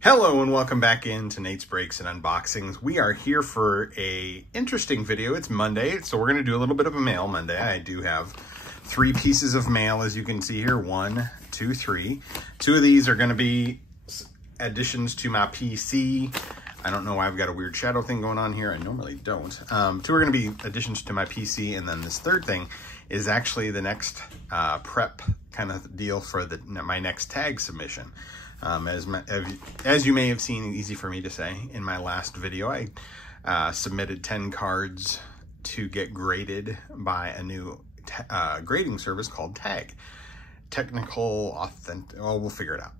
Hello and welcome back into Nate's Breaks and Unboxings. We are here for a interesting video. It's Monday, so we're going to do a little bit of a mail Monday. I do have 3 pieces of mail, as you can see here. 1, 2, 3. 2 of these are going to be additions to my PC. I don't know why I've got a weird shadow thing going on here. I normally don't. 2 are going to be additions to my PC, and then this third thing is actually the next prep kind of deal for my next tag submission. As you may have seen, easy for me to say, in my last video, I submitted 10 cards to get graded by a new grading service called Tag. Technical, authentic, well, we'll figure it out.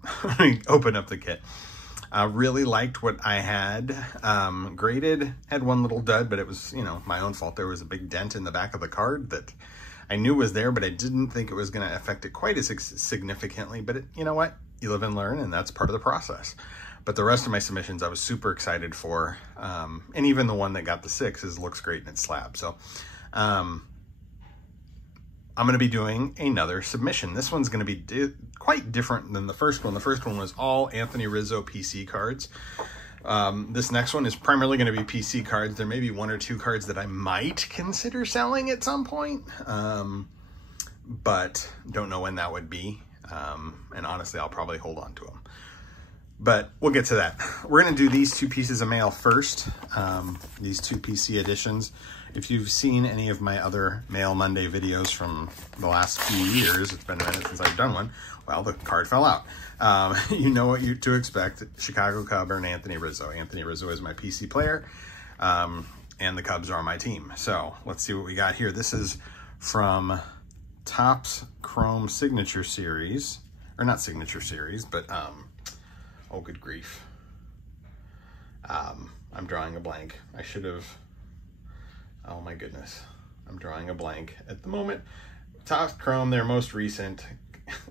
Open up the kit. Really liked what I had graded. Had one little dud, but it was, my own fault. There was a big dent in the back of the card that I knew was there, but I didn't think it was going to affect it quite as significantly. But you know what? You live and learn, and that's part of the process. But the rest of my submissions I was super excited for, and even the one that got the 6 looks great in its slab. So I'm going to be doing another submission. This one's going to be quite different than the first one. The first one was all Anthony Rizzo PC cards. This next one is primarily going to be PC cards. There may be 1 or 2 cards that I might consider selling at some point, but don't know when that would be. And honestly, I'll probably hold on to them. But we'll get to that. We're going to do these 2 pieces of mail first, these 2 PC editions. If you've seen any of my other Mail Monday videos from the last few years, it's been a minute since I've done one, well, the card fell out. You know what to expect. Chicago Cub and Anthony Rizzo. Anthony Rizzo is my PC player, and the Cubs are my team. So let's see what we got here. This is from Topps Chrome Signature Series, or not Signature Series, but oh good grief, I'm drawing a blank. I should have, oh my goodness, I'm drawing a blank at the moment. Topps Chrome, their most recent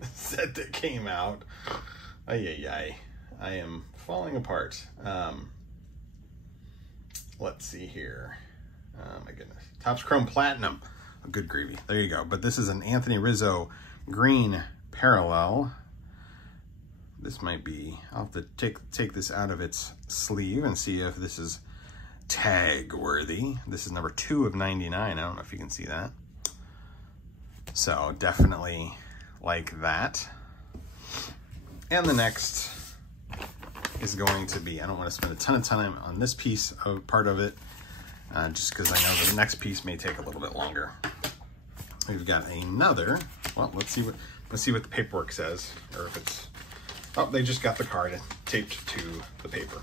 set that came out. I am falling apart. Let's see here. Oh my goodness, Topps Chrome Platinum. Good gravy. There you go. But this is an Anthony Rizzo green parallel. This might be, I'll have to take this out of its sleeve and see if this is tag worthy. This is number 2 of 99. I don't know if you can see that. So definitely like that. And the next is going to be, I don't want to spend a ton of time on this piece of part of it, just because I know the next piece may take a little bit longer. We've got another, well, let's see what the paperwork says, or if it's, oh, they just got the card taped to the paper.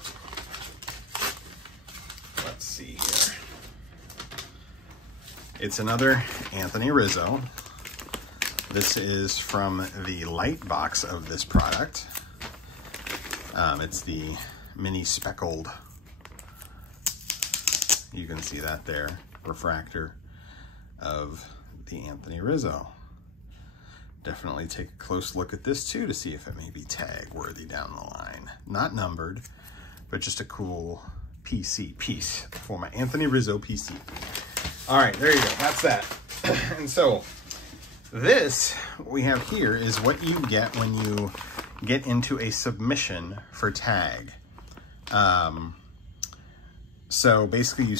Let's see here. It's another Anthony Rizzo. This is from the light box of this product. It's the mini speckled, you can see that there, refractor of the Anthony Rizzo. Definitely take a close look at this too to see if it may be tag worthy down the line. Not numbered, but just a cool PC piece for my Anthony Rizzo PC. All right, there you go, that's that. And so this we have here is what you get when you get into a submission for tag. So basically,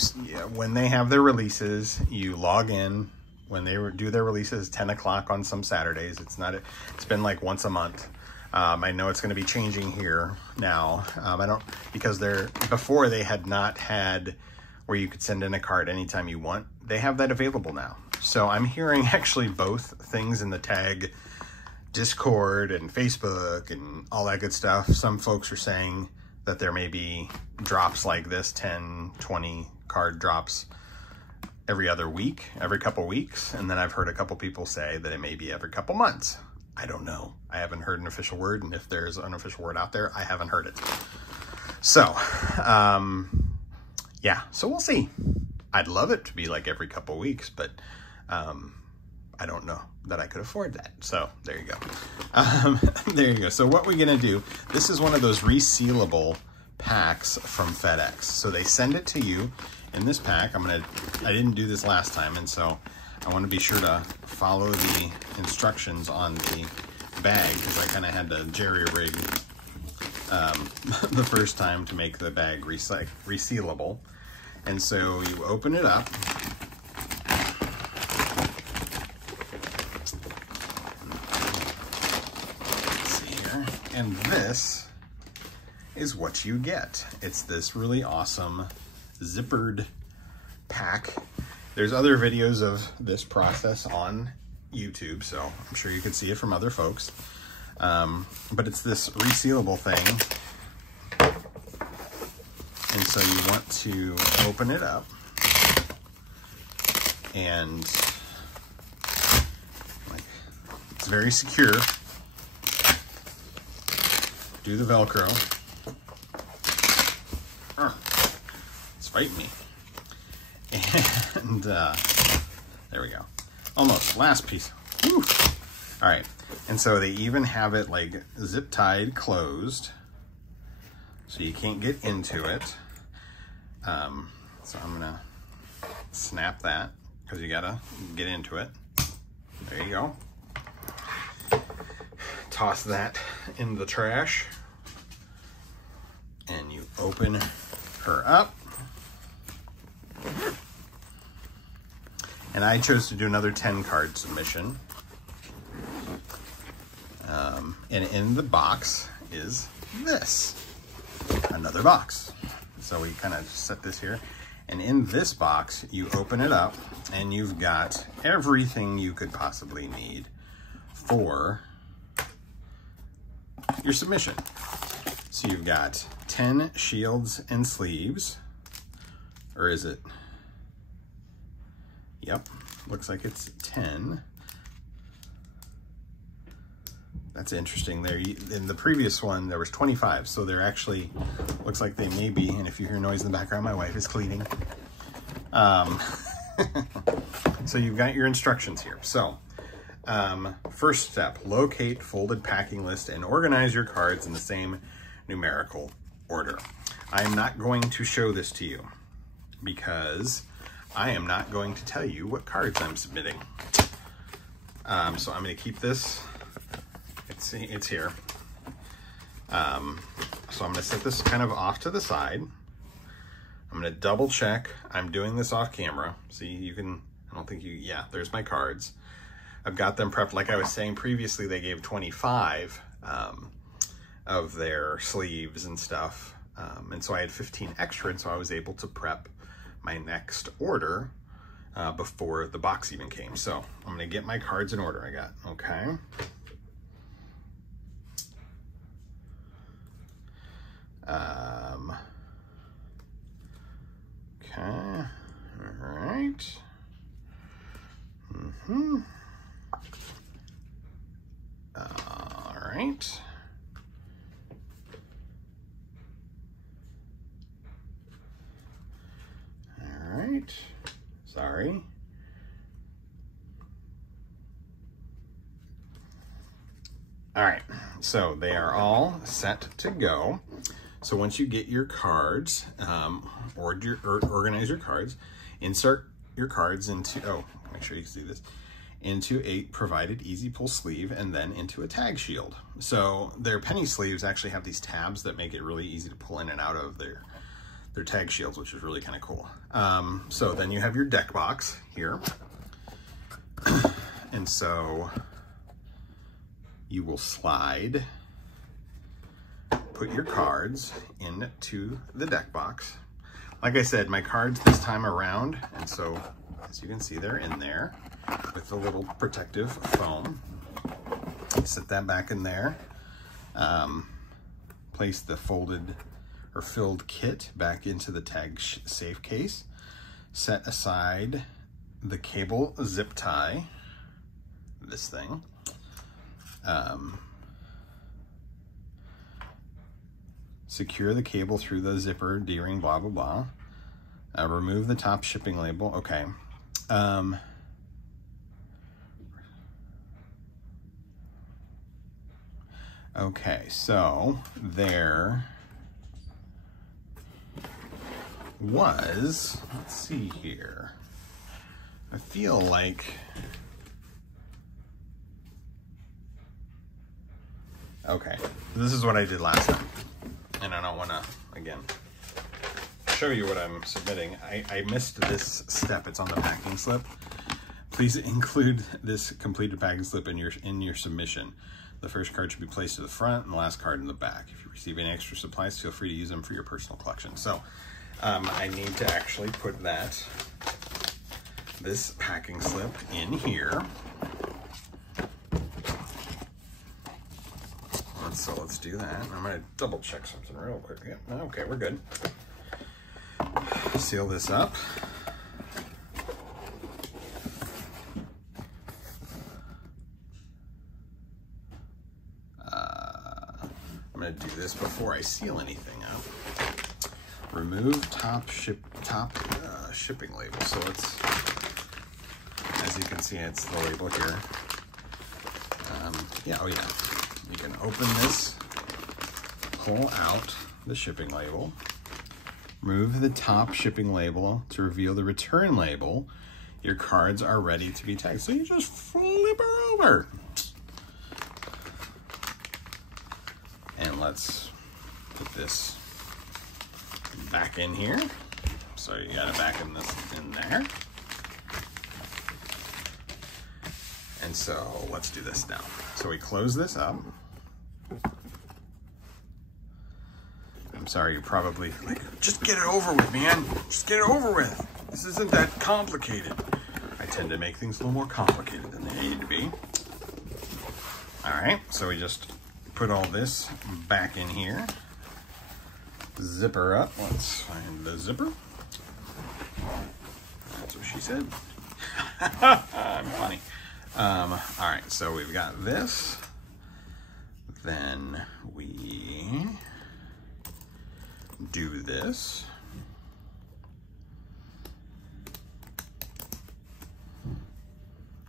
when they have their releases, you log in. When they do their releases, 10 o'clock on some Saturdays. It's been like once a month. I know it's going to be changing here now. Because before they had not had where you could send in a card anytime you want. They have that available now. So I'm hearing actually both things in the tag Discord and Facebook and all that good stuff. Some folks are saying that there may be drops like this, 10, 20 card drops every other week, every couple weeks. And then I've heard a couple people say that it may be every couple months. I don't know. I haven't heard an official word. And if there's an official word out there, I haven't heard it. So, yeah, so we'll see. I'd love it to be like every couple weeks, but I don't know that I could afford that. So there you go. There you go. So what we're going to do, this is one of those resealable packs from FedEx. So they send it to you in this pack. I didn't do this last time, and so I want to be sure to follow the instructions on the bag because I kind of had to jerry-rig the first time to make the bag resealable. And so you open it up. Let's see here. And this is what you get. It's this really awesome zippered pack. There's other videos of this process on YouTube, so I'm sure you could see it from other folks. But it's this resealable thing. And so you want to open it up and it's very secure. Do the Velcro. It's fighting me. And there we go. Almost, last piece. Whew. All right, and so they even have it like zip tied closed, so you can't get into it. So I'm gonna snap that because you gotta get into it. There you go. Toss that in the trash, and you open her up. And I chose to do another 10 card submission. And in the box is this, another box. So we kind of set this here. And in this box, you open it up and you've got everything you could possibly need for your submission. So you've got 10 shields and sleeves, or is it? Yep, looks like it's 10. That's interesting. There, in the previous one, there was 25, so they're actually, looks like they may be, and if you hear noise in the background, my wife is cleaning. So you've got your instructions here. So, first step, locate folded packing list and organize your cards in the same numerical order. I am not going to show this to you because I am not going to tell you what cards I'm submitting. So I'm going to keep this. It's here. So I'm going to set this kind of off to the side. I'm going to double check. I'm doing this off camera. See, you can, I don't think you, yeah, there's my cards. I've got them prepped. Like I was saying previously, they gave 25 of their sleeves and stuff. And so I had 15 extra, and so I was able to prep my next order before the box even came. So I'm gonna get my cards in order I got, okay? Okay, all right. All right. All right, sorry. All right, so they are all set to go. So once you get your cards, organize your cards, insert your cards into, oh, make sure you can see this, into a provided easy pull sleeve and then into a tag shield. So their penny sleeves actually have these tabs that make it really easy to pull in and out of their tag shields, which is really kind of cool. So then you have your deck box here. And so you will slide, put your cards into the deck box. Like I said, my cards this time around, and so as you can see, they're in there with the little protective foam. Set that back in there. Place the folded or filled kit back into the tag safe case. Set aside the cable zip tie, this thing. Secure the cable through the zipper, D-ring, blah, blah, blah. Remove the top shipping label. Okay. Okay, so there was, let's see here. I feel like, okay, this is what I did last time. and I don't want to, again, show you what I'm submitting. I missed this step. It's on the packing slip. Please include this completed packing slip in your submission. The first card should be placed to the front and the last card in the back. If you receive any extra supplies, feel free to use them for your personal collection. So I need to actually put this packing slip in here. So let's do that. I'm gonna double check something real quick. Yeah, okay, we're good. Seal this up. I'm gonna do this before I seal anything up. Remove top shipping label. So it's, as you can see, it's the label here. Yeah, oh yeah. You can open this, pull out the shipping label, remove the top shipping label to reveal the return label. Your cards are ready to be tagged. So you just flip her over. And let's put this back in here. So you got it back in there. And so let's do this now. So we close this up. I'm sorry, you're probably like, just get it over with, man. Just get it over with. This isn't that complicated. I tend to make things a little more complicated than they need to be. All right, so we just put all this back in here. Zipper up. Let's find the zipper. That's what she said. I'm funny. All right, so we've got this. Then we do this.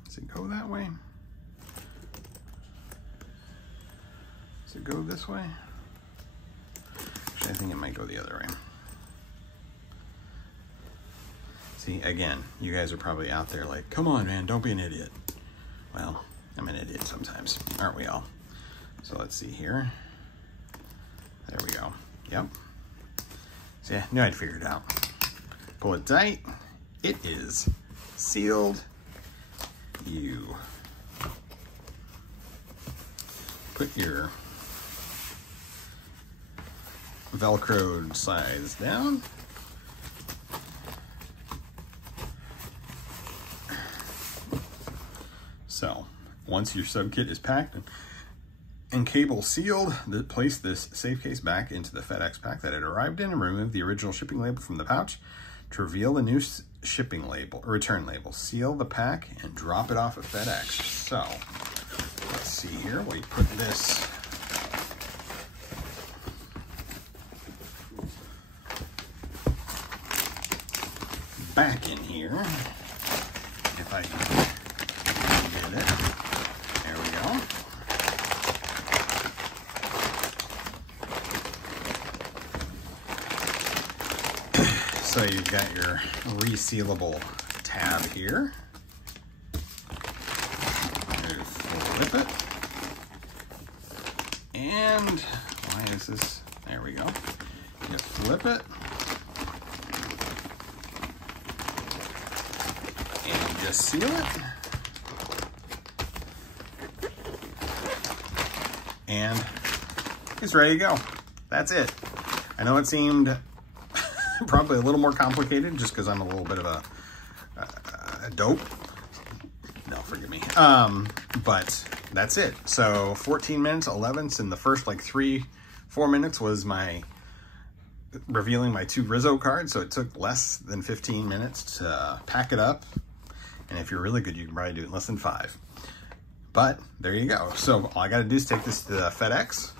Does it go that way? Does it go this way? Actually, I think it might go the other way. See, again, you guys are probably out there like, come on, man, don't be an idiot. Well, I'm an idiot sometimes, aren't we all? So let's see here. There we go. Yep. So yeah, knew I'd figure it out. Pull it tight. It is sealed. You put your Velcroed sides down. So once your sub kit is packed and cable sealed, place this safe case back into the FedEx pack that it arrived in and remove the original shipping label from the pouch to reveal the new shipping label, or return label. Seal the pack and drop it off at FedEx. So let's see here. We put this back in here. If I can get it. There we go. So you've got your resealable tab here. You flip it. And why is this? There we go. You flip it. And you just seal it. And it's ready to go. That's it. I know it seemed probably a little more complicated just because I'm a little bit of a dope. No, forgive me. But that's it. So 14 minutes, 11, and the first like 3-4 minutes was my revealing my 2 Rizzo cards. So it took less than 15 minutes to pack it up. And if you're really good, you can probably do it in less than 5. But there you go. So all I got to do is take this to the FedEx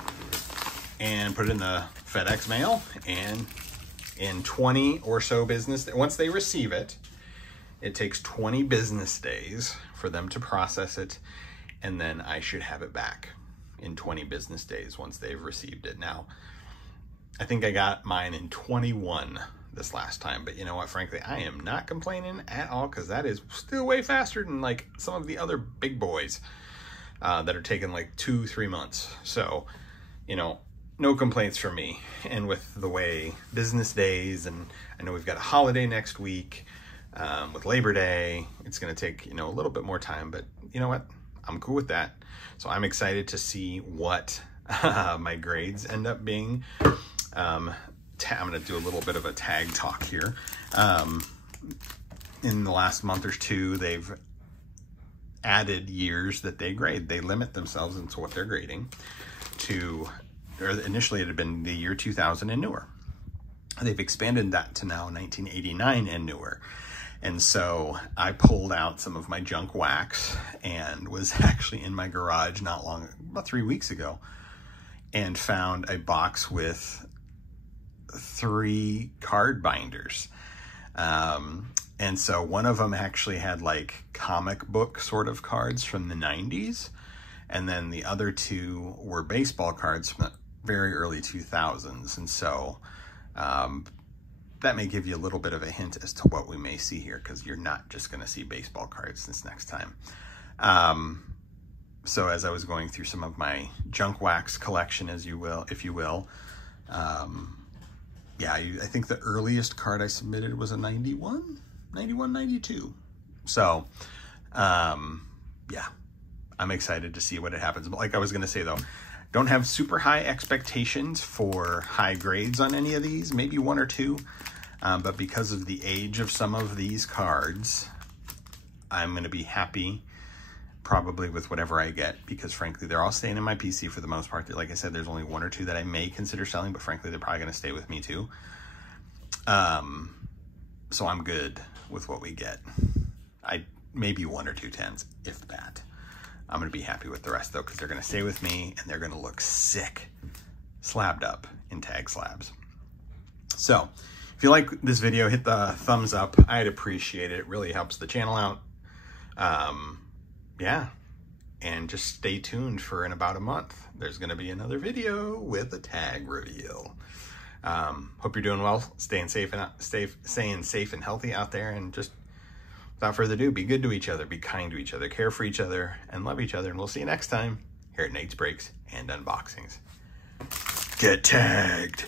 and put it in the FedEx mail, and in 20 or so business, once they receive it, it takes 20 business days for them to process it, and then I should have it back in 20 business days once they've received it. Now, I think I got mine in 21 this last time, but you know what, frankly, I am not complaining at all, because that is still way faster than like some of the other big boys that are taking like 2-3 months. So, you know, no complaints from me. And with the way business days, and I know we've got a holiday next week with Labor Day, it's going to take, a little bit more time, but you know what? I'm cool with that. So I'm excited to see what my grades end up being. I'm going to do a little bit of a tag talk here. In the last month or two, they've added years that they grade. They limit themselves into what they're grading to, or initially it had been the year 2000 and newer. They've expanded that to now 1989 and newer. And so I pulled out some of my junk wax and was actually in my garage about 3 weeks ago, and found a box with 3 card binders. And so one of them actually had like comic book sort of cards from the 90s. And then the other 2 were baseball cards from the very early 2000s. And so that may give you a little bit of a hint as to what we may see here, because you're not just going to see baseball cards this next time. So as I was going through some of my junk wax collection, if you will, yeah, I think the earliest card I submitted was a 91, 92. So, yeah, I'm excited to see what it happens. But like I was going to say though, don't have super high expectations for high grades on any of these, maybe 1 or 2. But because of the age of some of these cards, I'm going to be happy probably with whatever I get, because frankly, they're all staying in my PC for the most part. Like I said, there's only 1 or 2 that I may consider selling, but frankly, they're probably going to stay with me too. So I'm good with what we get. Maybe 1 or 2 10s, if that. I'm going to be happy with the rest though, because they're going to stay with me and they're going to look sick, slabbed up in tag slabs. So if you like this video, hit the thumbs up. I'd appreciate it. It really helps the channel out. Yeah, and just stay tuned for in about a month. There's going to be another video with a tag reveal. Hope you're doing well, staying safe and healthy out there, and just without further ado, be good to each other, be kind to each other, care for each other, and love each other. And we'll see you next time here at Nate's Breaks and Unboxings. Get tagged.